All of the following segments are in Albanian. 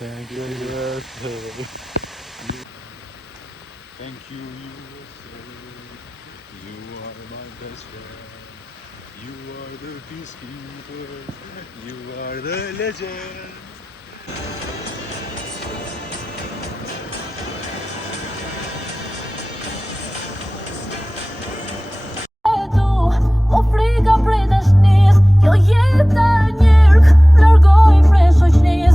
Thank you, USA. Thank you, USA. You are my best friend. You are the peacekeeper. You are the legend. O frika prej dashnis, jo jeta njërk, largoj prej shoqnis.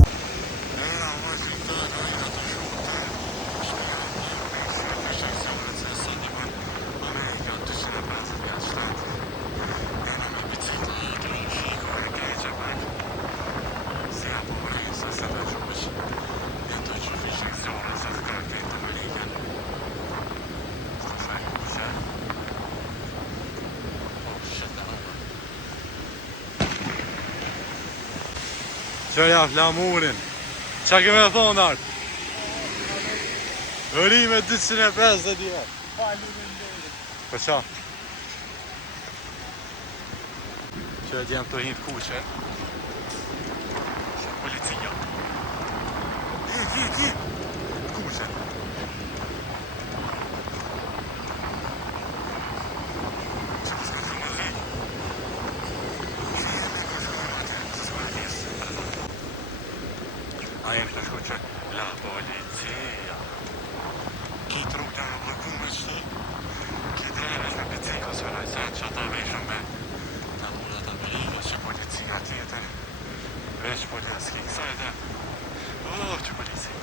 Qërja flamurin. Qa keme thonë artë? Hërime 250 dihet. Për qa? Qërët jam të hinë kuqe. Policia. Hit. Kuqe. A jem të shku që la policia. Kitë rrugë të në blëkum me qëti. Kitë drejnë është me bicikla së rajë sen që ata veshën me të murat Amerikës që policia tjetër. Vesh polici kësa e dhe. Që polici.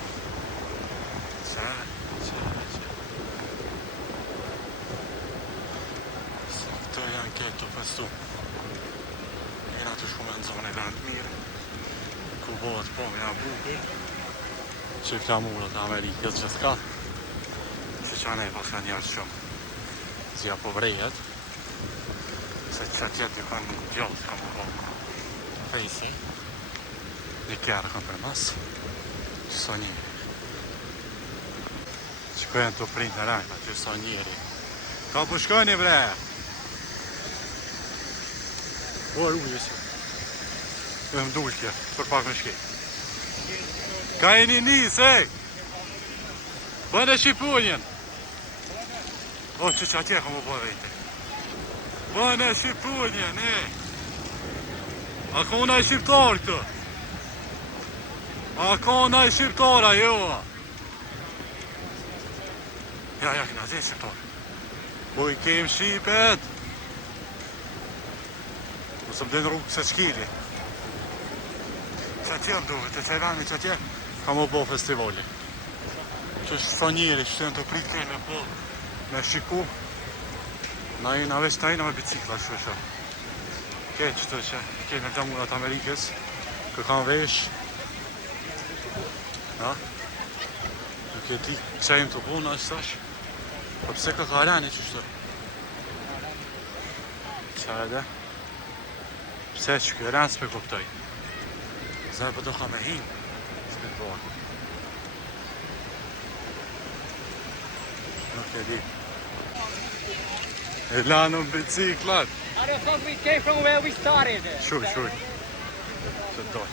Që. Se këto janë ketë të festu. Jena të shku me në zonë e vendë mirë. Ku bëhet po me nga bukur që flamurat Amerikës që s'ka se që anej pas ka njerës shumë zja po vrejet se që tjetë dy kanë gjallë s'ka më po fejse një kjerë kanë për mas që so njeri që kënë të prind në rajta që so njeri ka po shkojni bre o rrujë që e më dullë për pak me shkej. Ka e një nisë, bënë e Shqipunjen. O, që atje ka më po vejte. Bënë e Shqipunjen, A ka una e shqiptar këtë? A ka una e shqiptara, jo? Ja, këna zetë shqiptar. Po i kem Shqipet. Mësë më dhe në rrugë se shkili. Që atje më duhe, të qajvani që atje ka më bo festivali. Që është sa njeri, që të prit kene po me shiku. Na i na veç ta i na me bicikla shusha. Keq të që kene të murat Amerikës, kë kanë vesh. Nuk e ti që im të puna është tash. Po pse ka rani që shtë? Qa edhe? Pse që kjo rani s'pe kuptoj? Zaj për do ka me hinë, s'pe të bërë. Nuk e di. E lanëm biciklat. I don't think we came from where we started. Shuj. Që doj.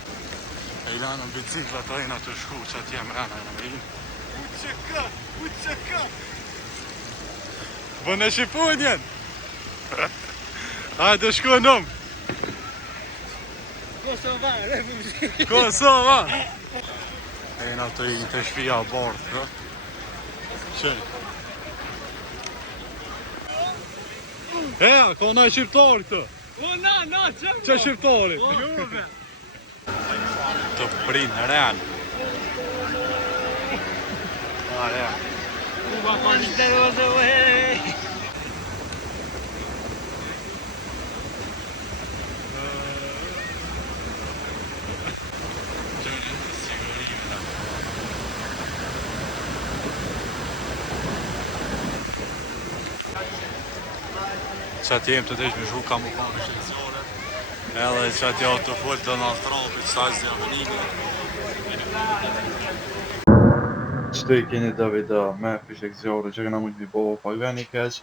E lanëm biciklat a jena të shku që atje më rana e në me hinë. Uqëka. Bënë e Shqipunjen. Hajde shku nëmë. Kosova! E jena të i të shpia bardhë, Qëni? Ka na i shqiptar këtë? Që shqiptari? Të prinë ren. Ren. Që ati jem të desh me shku ka mu pa me shqetsore edhe që ati o të full të Donald Trumpit, sajzja Avenime. Qëtë i keni Davida me shqetsore që këna mujtë mi po pak veni keq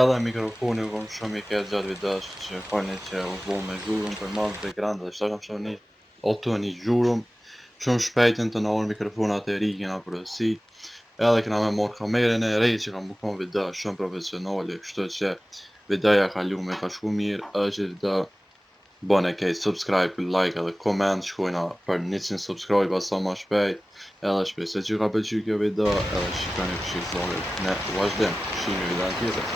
edhe mikrofoni u kom shumë i keq gjatë videos që falni që u bo me zhurëm për madhë dhe granda dhe shta kam shumë një otu një zhurëm Shumë shpejtën të na orë mikrofonat e ri kena përësi, edhe kena me morë kamerën e re që ka më konë video shumë profesionale, kështu që videoja ka lume ka shku mirë, është video bëne kej subscribe, like edhe comment, shkojna për 100 subscribe sa ma shpejt, edhe shpesoj që ka pëlqy kjo video, edhe shikoni për shik vlogët në vazhdim, shimi video në tjetër.